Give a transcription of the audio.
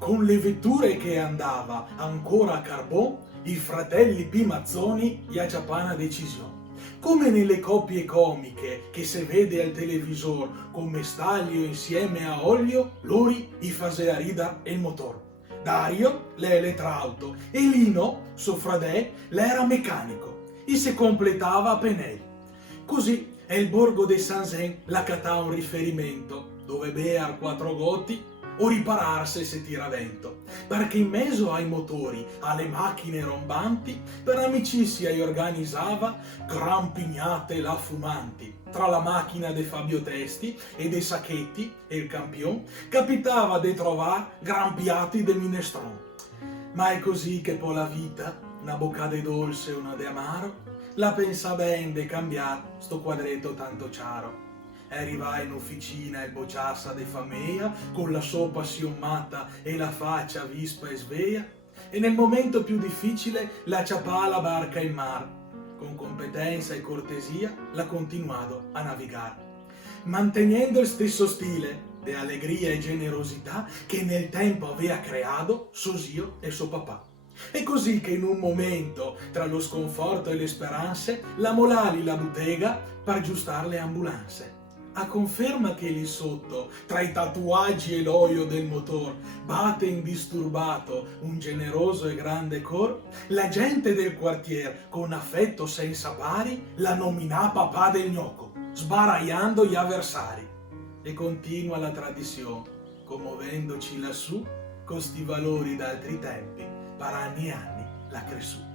Con le vetture che andava ancora a carbon, i fratelli Pimazzoni gli acciappana decisione. Come nelle coppie comiche che se vede al televisor come staglio insieme a Olio, Lori i fasea rida e il motor. Dario l'elettrauto e Lino, suo fratello, l'era meccanico e si completava a Penelli. Così è il borgo dei Sanzen la catà un riferimento dove bear quattro gotti o ripararsi se tira vento, perché in mezzo ai motori, alle macchine rombanti, per amicizia organizzava gran pignate la fumanti. Tra la macchina de Fabio Testi e dei Sacchetti e il campion, capitava de trovar gran piatti de minestron. Ma è così che poi la vita, una bocca de dolce e una de amaro, la pensa ben de cambiar sto quadretto tanto ciaro. Arrivai in officina e bocciassa de famiglia, con la sua passiommata e la faccia vispa e sveglia, e nel momento più difficile la ciapà la barca in mar. Con competenza e cortesia la continuado a navigare, mantenendo il stesso stile di allegria e generosità che nel tempo aveva creato suo zio e suo papà. È così che in un momento, tra lo sconforto e le speranze, la molali la bottega per aggiustare le ambulanze. A conferma che lì sotto, tra i tatuaggi e l'olio del motor, batte indisturbato un generoso e grande cor, la gente del quartier, con affetto senza pari, la nomina papà del gnocco, sbaraiando gli avversari. E continua la tradizione, commuovendoci lassù, con sti valori d'altri tempi, per anni e anni la cresciuta.